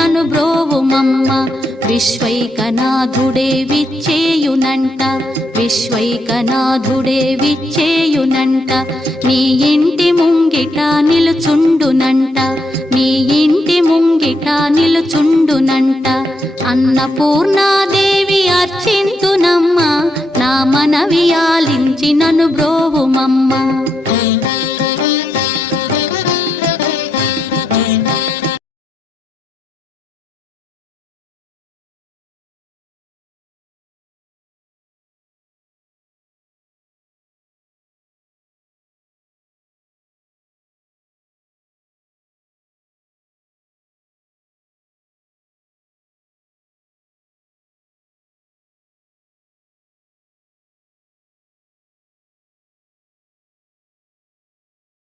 నను బ్రోవుమమ్మ. విశ్వైకనాథుడే విచ్చేయునంట, విశ్వైకనాథుడే విచ్చేయునంట. నీ ఇంటి ముంగిట నిలుచుండునంట, నీ ఇంటి ముంగిట నిలుచుండునంట. అన్నపూర్ణాదేవి అర్చింతునమ్మ, నా మనవి ఆలించి నను బ్రోవుమమ్మ.